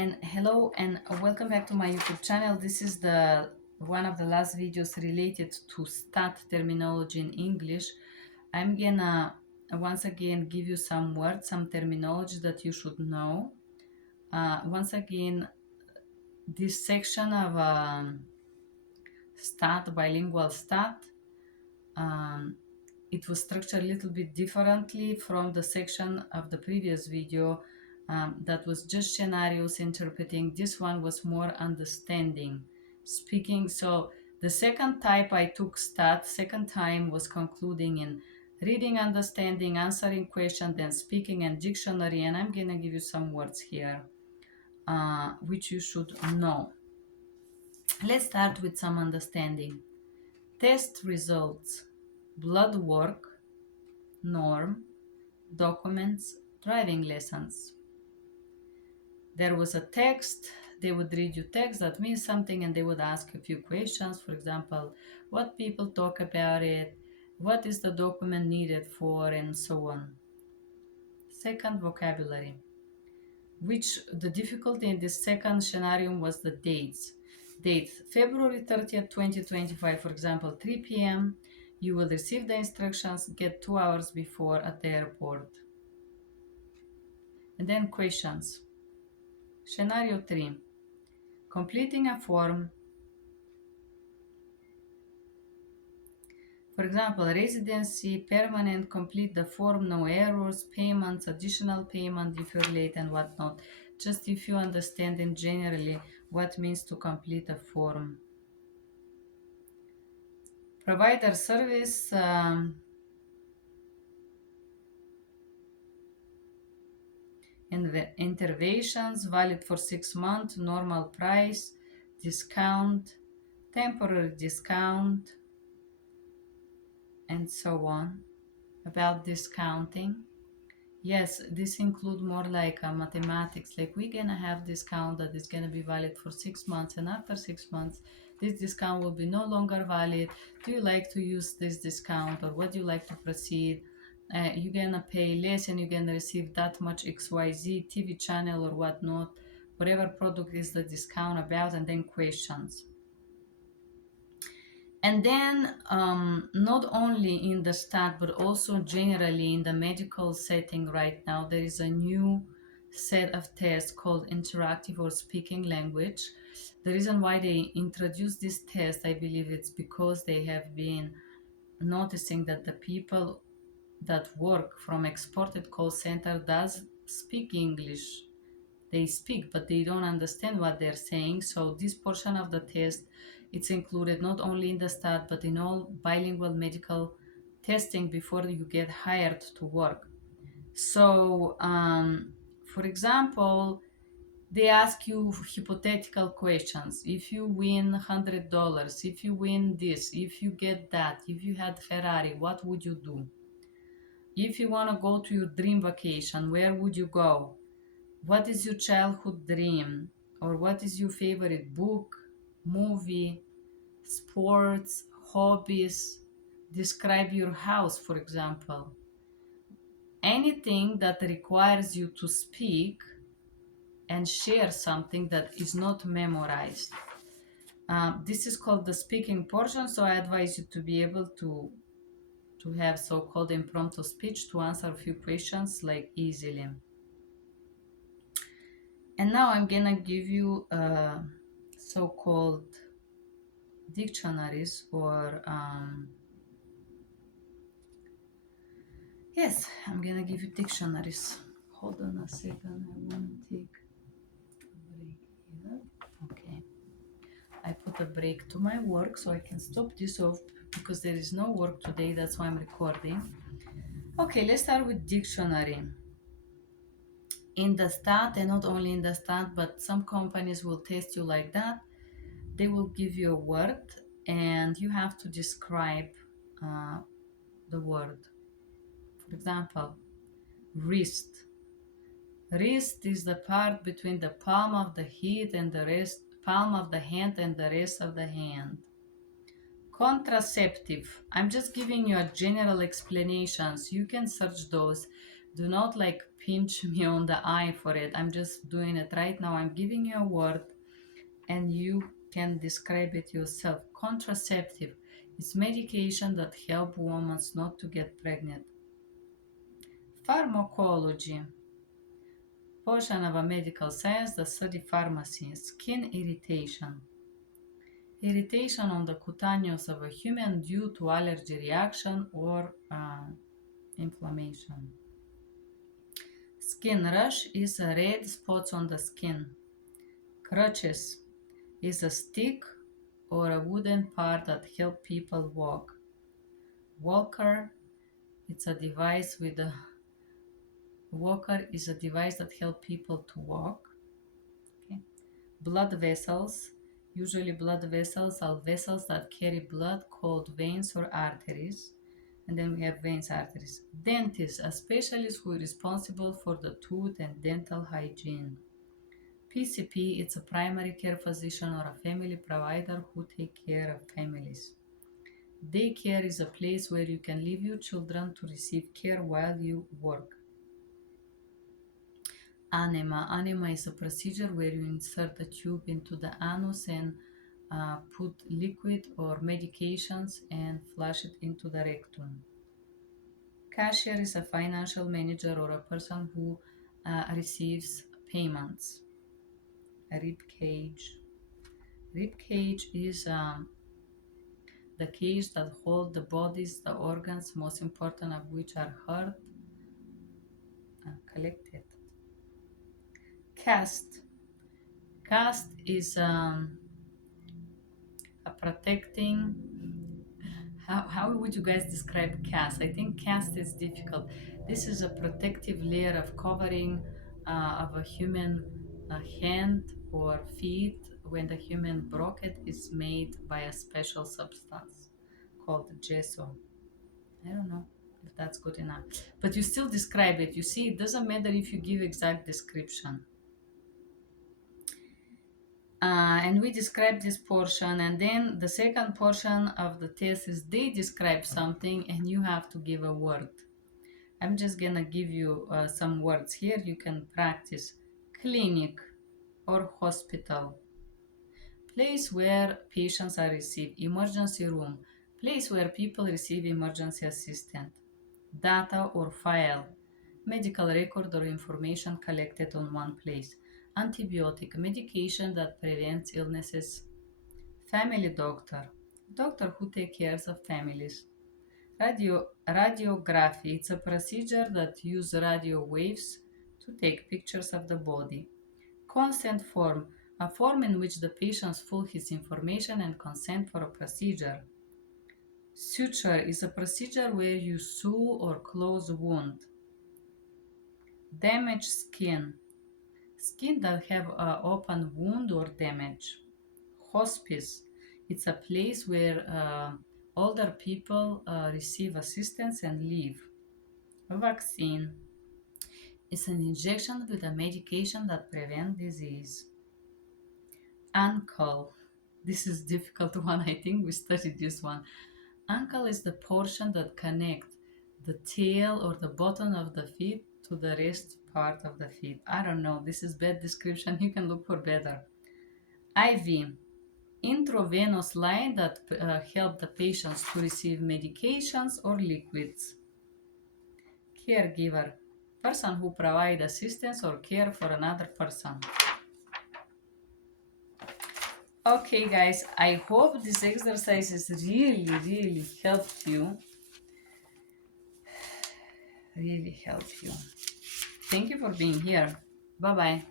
and hello and welcome back to my YouTube channel. This is the one of the last videos related to stat terminology in English. I'm gonna once again give you some words, some terminology that you should know. Once again, this section of stat, bilingual stat, um, it was structured a little bit differently from the section of the previous video that was just scenarios interpreting. This one was more understanding, speaking. So the second type I took stat, second time was concluding in reading, understanding, answering question, then speaking and dictionary. And I'm gonna give you some words here which you should know. Let's start with some understanding. Test results, blood work, norm, documents, driving lessons. There was a text, they would read you text that means something and they would ask a few questions. For example, what people talk about it, what is the document needed for, and so on. Second, vocabulary. Which the difficulty in this second scenario was the dates. Date, February 30th, 2025, for example, 3 p.m. You will receive the instructions, get 2 hours before at the airport. And then questions. Scenario 3. Completing a form. For example, residency, permanent, complete the form, no errors, payments, additional payment if you're late and whatnot. Just if you understand in generally what means to complete a form. Provider service, interventions valid for 6 months, normal price, discount, temporary discount, and so on. About discounting, yes, this include more like mathematics, like we're gonna have discount that is gonna be valid for 6 months, and after 6 months this discount will be no longer valid. Do you like to use this discount, or what do you like to proceed? You're gonna pay less and you're gonna receive that much XYZ TV channel or whatnot, whatever product is the discount about, and then questions. And then not only in the stat, but also generally in the medical setting right now, there is a new set of tests called interactive or speaking language. The reason why they introduced this test, I believe it's because they have been noticing that the people that work from exported call center does speak English. They speak, but they don't understand what they're saying. So this portion of the test, it's included not only in the stat, but in all bilingual medical testing before you get hired to work. So, for example, they ask you hypothetical questions. If you win $100, if you win this, if you get that, if you had Ferrari, what would you do? If you want to go to your dream vacation, where would you go? What is your childhood dream? Or what is your favorite book, movie, sports, hobbies? Describe your house, for example. Anything that requires you to speak and share something that is not memorized. This is called the speaking portion, so I advise you to be able to have so-called impromptu speech to answer a few questions like easily. And now I'm gonna give you so-called dictionaries, or yes, I'm gonna give you dictionaries. Hold on a second, I want to take a break here. Okay, I put a break to my work so I can stop this off because there is no work today, that's why I'm recording. Okay, let's start with dictionary. In the stat, and not only in the stat, but some companies will test you like that. They will give you a word and you have to describe the word. For example, wrist. Wrist is the part between the palm of the hand and the rest, palm of the hand and the rest of the hand. Contraceptive. I'm just giving you a general explanations. You can search those, Do not like pinch me on the eye for it. I'm just doing it right now. I'm giving you a word and you can describe it yourself. Contraceptive is medication that help women not to get pregnant. Pharmacology, portion of a medical science that study pharmacy. Skin irritation, irritation on the cutaneous of a human due to allergy reaction or inflammation. Skin rash is a red spots on the skin. Crutches is a stick or a wooden part that help people walk. Walker, it's a device with a walker is a device that help people to walk. Okay. Blood vessels, usually blood vessels are vessels that carry blood called veins or arteries. And then we have veins, arteries. Dentist, a specialist who is responsible for the tooth and dental hygiene. PCP, it's a primary care physician or a family provider who take care of families. Daycare is a place where you can leave your children to receive care while you work. Anema. Anema is a procedure where you insert a tube into the anus and put liquid or medications and flush it into the rectum. Cashier is a financial manager or a person who receives payments. Rib cage. Rib cage is the cage that holds the bodies, the organs, most important of which are heart, collected. Cast. Cast is a protecting. How would you guys describe cast? I think cast is difficult. This is a protective layer of covering of a human hand or feet when the human broke it is made by a special substance called gesso. I don't know if that's good enough, but you still describe it. You see, it doesn't matter if you give exact description. And we describe this portion, and then the second portion of the test is they describe something and you have to give a word. I'm just gonna give you some words here. You can practice. Clinic or hospital, place where patients are received. Emergency room, place where people receive emergency assistance. Data or file, medical record or information collected on one place. Antibiotic, medication that prevents illnesses. Family doctor, doctor who takes care of families. Radiography, it's a procedure that uses radio waves to take pictures of the body. Consent form, a form in which the patient fills his information and consent for a procedure. Suture is a procedure where you sew or close a wound. Damaged skin, skin that have an open wound or damage. Hospice, it's a place where older people receive assistance and live. A vaccine is an injection with a medication that prevents disease. Ankle, this is difficult one. I think we studied this one. Ankle is the portion that connects the tail or the bottom of the feet to the rest part of the feet. I don't know. This is bad description. You can look for better. IV, intravenous line that help the patients to receive medications or liquids. Caregiver, person who provide assistance or care for another person. Okay guys, I hope this exercises really helped you. Really helped you. Thank you for being here. Bye bye.